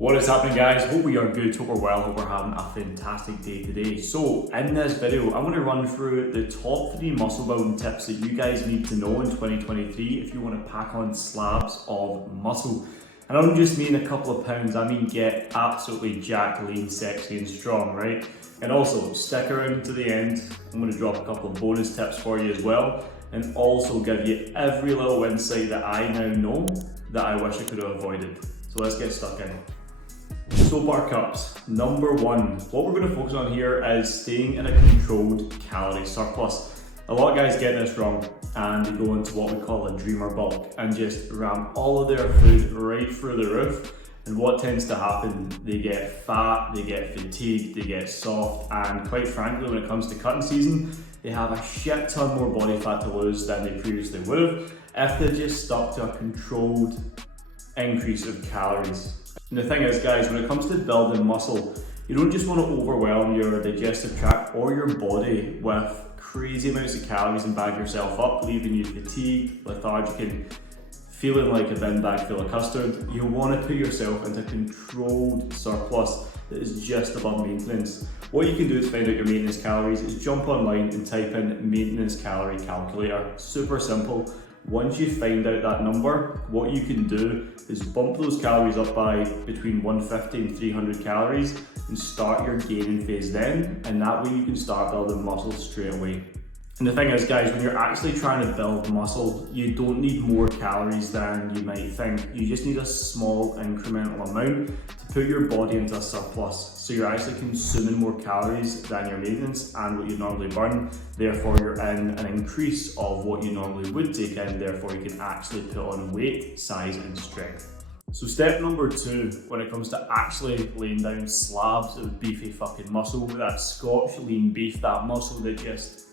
What is happening, guys? Hope we are good, hope we're well, hope we're having a fantastic day today. So in this video, I'm going to run through the top 3 muscle building tips that you guys need to know in 2023 if you want to pack on slabs of muscle. And I don't just mean a couple of pounds, I mean get absolutely jacked, lean, sexy and strong, right? And also stick around to the end. I'm going to drop a couple of bonus tips for you as well, and also give you every little insight that I now know that I wish I could have avoided. So let's get stuck in. So bar cups, number 1. What we're going to focus on here is staying in a controlled calorie surplus. A lot of guys get this wrong and they go into what we call a dreamer bulk and just ram all of their food right through the roof. And what tends to happen, they get fat, they get fatigued, they get soft, and quite frankly, when it comes to cutting season, they have a shit ton more body fat to lose than they previously would have if they just stuck to a controlled increase of calories. And the thing is, guys, when it comes to building muscle, you don't just want to overwhelm your digestive tract or your body with crazy amounts of calories and bag yourself up, leaving you fatigued, lethargic, and feeling like a bin bag full of custard. You want to put yourself into a controlled surplus that is just above maintenance. What you can do to find out your maintenance calories is jump online and type in maintenance calorie calculator. Super simple. Once you find out that number, what you can do is bump those calories up by between 150 and 300 calories and start your gaining phase then, and that way you can start building muscle straight away. And the thing is, guys, when you're actually trying to build muscle, you don't need more calories than you might think. You just need a small incremental amount to put your body into a surplus. So you're actually consuming more calories than your maintenance and what you normally burn. Therefore, you're in an increase of what you normally would take in. Therefore, you can actually put on weight, size, and strength. So step number 2, when it comes to actually laying down slabs of beefy fucking muscle, that Scotch lean beef, that muscle that just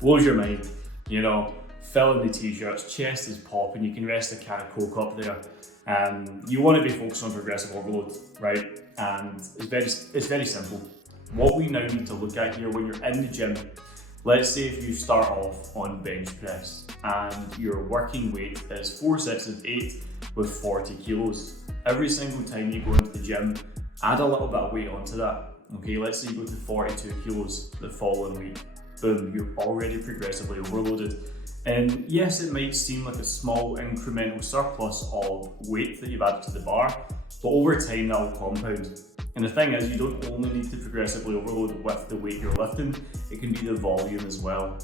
blows your mind, you know, fill in the t-shirts, chest is popping, you can rest a can of Coke up there. You want to be focused on progressive overload, right? And it's very simple. What we now need to look at here when you're in the gym, let's say if you start off on bench press and your working weight is 4 sets of 8 with 40 kilos. Every single time you go into the gym, add a little bit of weight onto that. Okay, let's say you go to 42 kilos the following week. Boom, you're already progressively overloaded. And yes, it might seem like a small incremental surplus of weight that you've added to the bar, but over time that will compound. And the thing is, you don't only need to progressively overload with the weight you're lifting, it can be the volume as well.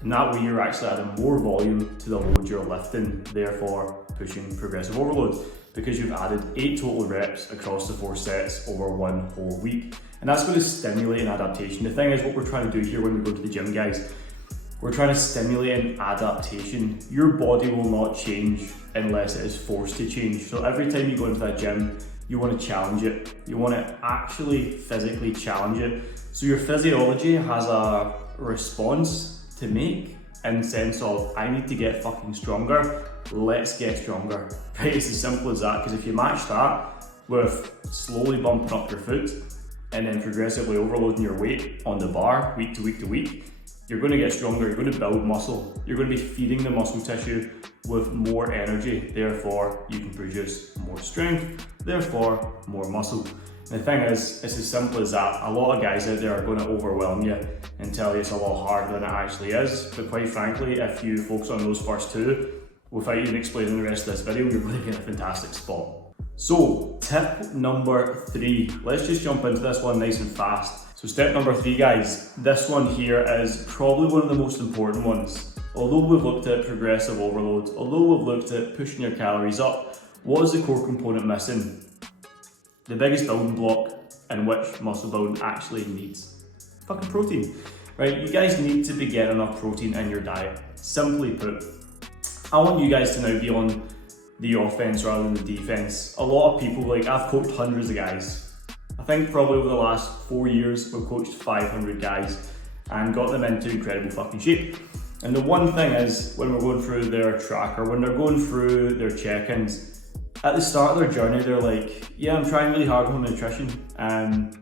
And that way you're actually adding more volume to the load you're lifting, therefore pushing progressive overload, because you've added 8 total reps across the 4 sets over 1 whole week. And that's going to stimulate an adaptation. The thing is, what we're trying to do here when we go to the gym, guys, we're trying to stimulate an adaptation. Your body will not change unless it is forced to change. So every time you go into that gym, you want to challenge it. You want to actually physically challenge it. So your physiology has a response to make in the sense of, I need to get fucking stronger, let's get stronger. Right, it's as simple as that, because if you match that with slowly bumping up your foot and then progressively overloading your weight on the bar week to week to week, you're going to get stronger, you're going to build muscle, you're going to be feeding the muscle tissue with more energy, therefore you can produce more strength, therefore more muscle. And the thing is, it's as simple as that. A lot of guys out there are going to overwhelm you and tell you it's a lot harder than it actually is, but quite frankly, if you focus on those first 2, without even explaining the rest of this video, you're going to be in a fantastic spot. So tip number 3, let's just jump into this one nice and fast. So step number 3, guys, this one here is probably one of the most important ones. Although we've looked at progressive overload, although we've looked at pushing your calories up, what is the core component missing? The biggest building block in which muscle building actually needs fucking protein, right? You guys need to be getting enough protein in your diet. Simply put, I want you guys to now be on the offense rather than the defense. A lot of people, like, I've coached hundreds of guys. I think probably over the last 4 years, we've coached 500 guys and got them into incredible fucking shape. And the one thing is, when we're going through their tracker, when they're going through their check-ins, at the start of their journey, they're like, yeah, I'm trying really hard with my nutrition. And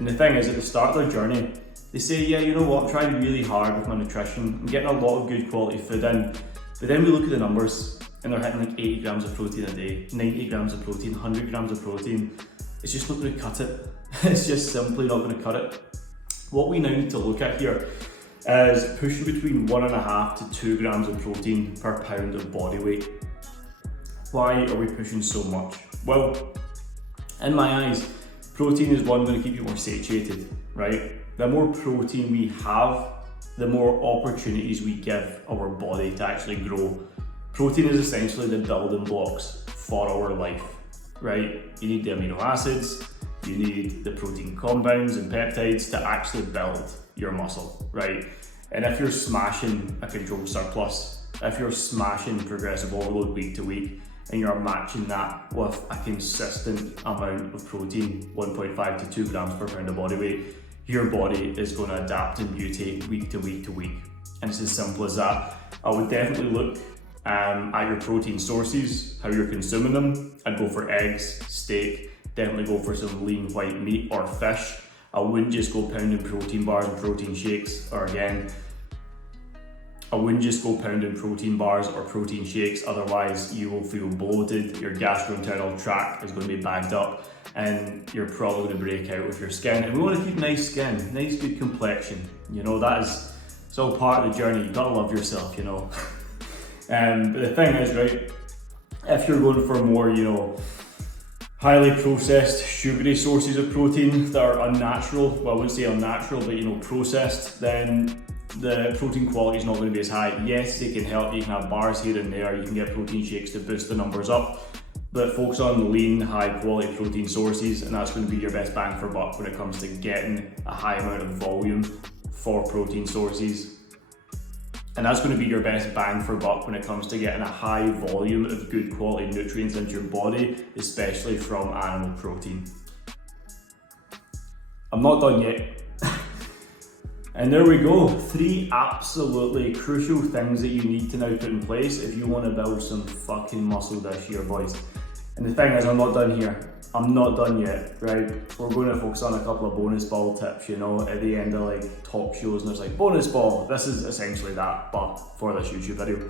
the thing is, at the start of their journey, they say, yeah, you know what, I'm trying really hard with my nutrition. I'm getting a lot of good quality food in. But then we look at the numbers and they're hitting like 80 grams of protein a day, 90 grams of protein, 100 grams of protein, it's just not going to cut it. It's just simply not going to cut it. What we now need to look at here is pushing between 1.5 to 2 grams of protein per pound of body weight. Why are we pushing so much? Well, in my eyes, protein is one going to keep you more satiated, right? The more protein we have, the more opportunities we give our body to actually grow. Protein is essentially the building blocks for our life, right? You need the amino acids, you need the protein compounds and peptides to actually build your muscle, right? And if you're smashing a controlled surplus, if you're smashing progressive overload week to week, and you're matching that with a consistent amount of protein, 1.5 to 2 grams per pound of body weight, your body is going to adapt and mutate week to week to week. And it's as simple as that. I would definitely look at your protein sources, how you're consuming them. I'd go for eggs, steak, definitely go for some lean white meat or fish. I wouldn't just go pounding protein bars and protein shakes, or again, I wouldn't just go pounding protein bars or protein shakes, otherwise you will feel bloated, your gastrointestinal tract is going to be bagged up, and you're probably going to break out with your skin. And we want to keep nice skin, nice good complexion. You know, it's all part of the journey. You gotta love yourself, you know. But the thing is, right, if you're going for more, you know, highly processed, sugary sources of protein that are unnatural, well, I wouldn't say unnatural, but you know, processed, then the protein quality is not going to be as high. Yes, they can help, you can have bars here and there, you can get protein shakes to boost the numbers up, but focus on lean, high quality protein sources, and that's going to be your best bang for buck when it comes to getting a high amount of volume for protein sources. And that's going to be your best bang for buck when it comes to getting a high volume of good quality nutrients into your body, especially from animal protein. I'm not done yet. And there we go, 3 absolutely crucial things that you need to now put in place if you want to build some fucking muscle this year, boys. And the thing is, I'm not done here. I'm not done yet, right? We're going to focus on a couple of bonus ball tips, you know, at the end of like top shows, and there's like bonus ball. This is essentially that, but for this YouTube video.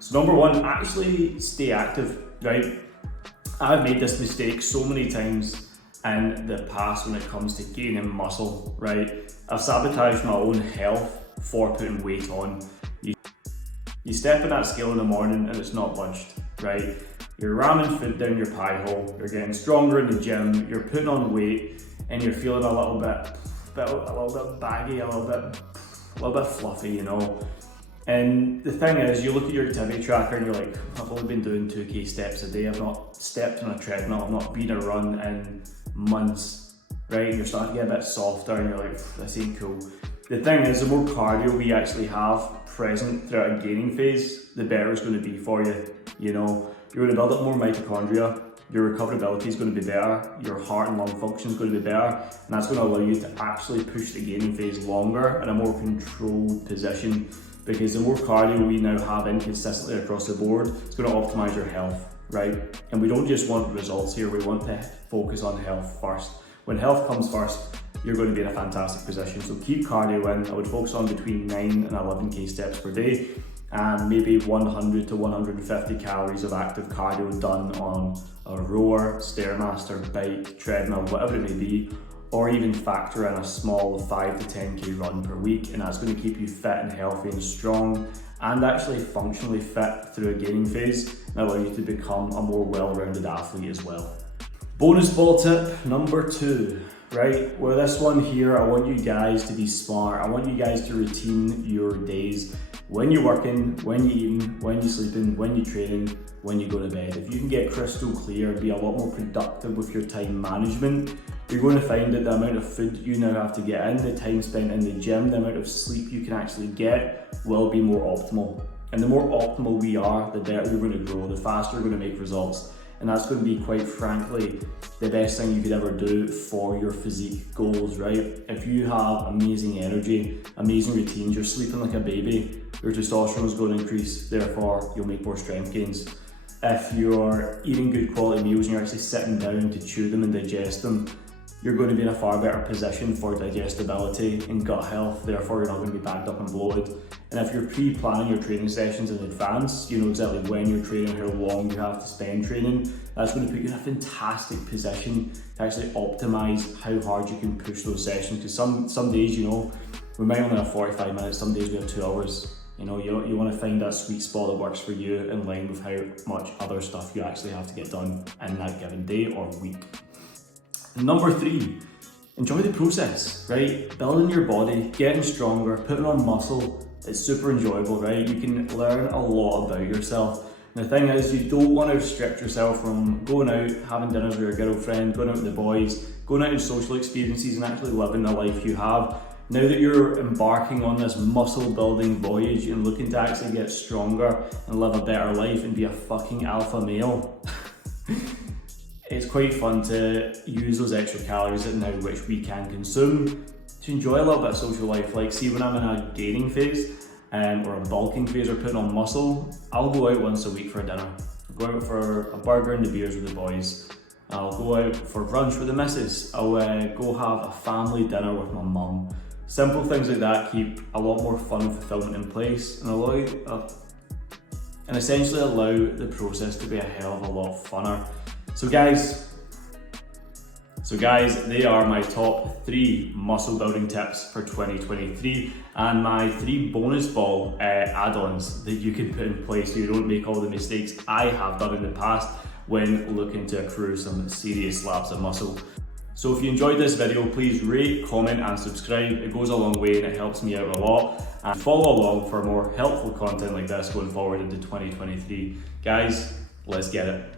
So number 1, actually stay active, right? I've made this mistake so many times in the past when it comes to gaining muscle, right? I've sabotaged my own health for putting weight on. You step in that scale in the morning and it's not bunched, right? You're ramming food down your pie hole, you're getting stronger in the gym, you're putting on weight, and you're feeling a little bit baggy, a little bit fluffy, you know. And the thing is, you look at your activity tracker and you're like, I've only been doing 2k steps a day, I've not stepped on a treadmill, I've not been a run in months, right? And you're starting to get a bit softer and you're like, this ain't cool. The thing is, the more cardio we actually have present throughout a gaining phase, the better it's going to be for you, you know. You're going to build up more mitochondria, your recoverability is going to be better, your heart and lung function is going to be better, and that's going to allow you to actually push the gaining phase longer in a more controlled position, because the more cardio we now have in consistently across the board, it's going to optimize your health, right? And we don't just want results here, we want to focus on health first. When health comes first, you're going to be in a fantastic position. So keep cardio in. I would focus on between 9 and 11k steps per day, and maybe 100 to 150 calories of active cardio done on a rower, Stairmaster, bike, treadmill, whatever it may be, or even factor in a small 5 to 10k run per week, and that's going to keep you fit and healthy and strong and actually functionally fit through a gaining phase and allow you to become a more well-rounded athlete as well. Bonus ball tip number 2. Right, well, this one here, I want you guys to be smart. I want you guys to routine your days. When you're working, when you're eating, when you're sleeping, when you're training, when you go to bed. If you can get crystal clear and be a lot more productive with your time management, you're going to find that the amount of food you now have to get in, the time spent in the gym, the amount of sleep you can actually get will be more optimal. And the more optimal we are, the better we're going to grow, the faster we're going to make results. And that's going to be, quite frankly, the best thing you could ever do for your physique goals, right? If you have amazing energy, amazing routines, you're sleeping like a baby, your testosterone is going to increase, therefore you'll make more strength gains. If you're eating good quality meals and you're actually sitting down to chew them and digest them, you're going to be in a far better position for digestibility and gut health, therefore you're not going to be bagged up and bloated. And if you're pre-planning your training sessions in advance, you know exactly when you're training, how long you have to spend training, that's going to put you in a fantastic position to actually optimize how hard you can push those sessions. Because some days, you know, we might only have 45 minutes, some days we have 2 hours. You know, you want to find that sweet spot that works for you in line with how much other stuff you actually have to get done in that given day or week. Number 3, enjoy the process, right? Building your body, getting stronger, putting on muscle, it's super enjoyable, right? You can learn a lot about yourself. And the thing is, you don't want to restrict yourself from going out, having dinners with your girlfriend, going out with the boys, going out in social experiences and actually living the life you have. Now that you're embarking on this muscle building voyage and looking to actually get stronger and live a better life and be a fucking alpha male, it's quite fun to use those extra calories that now which we can consume to enjoy a little bit of social life. Like, see, when I'm in a gaining phase or a bulking phase or putting on muscle, I'll go out once a week for a dinner. I'll go out for a burger and the beers with the boys. I'll go out for brunch with the missus. I'll go have a family dinner with my mum. Simple things like that keep a lot more fun and fulfillment in place and essentially allow the process to be a hell of a lot funner. So guys, they are my top 3 muscle building tips for 2023 and my 3 bonus ball add-ons that you can put in place so you don't make all the mistakes I have done in the past when looking to accrue some serious slabs of muscle. So if you enjoyed this video, please rate, comment and subscribe. It goes a long way and it helps me out a lot. And follow along for more helpful content like this going forward into 2023. Guys, let's get it.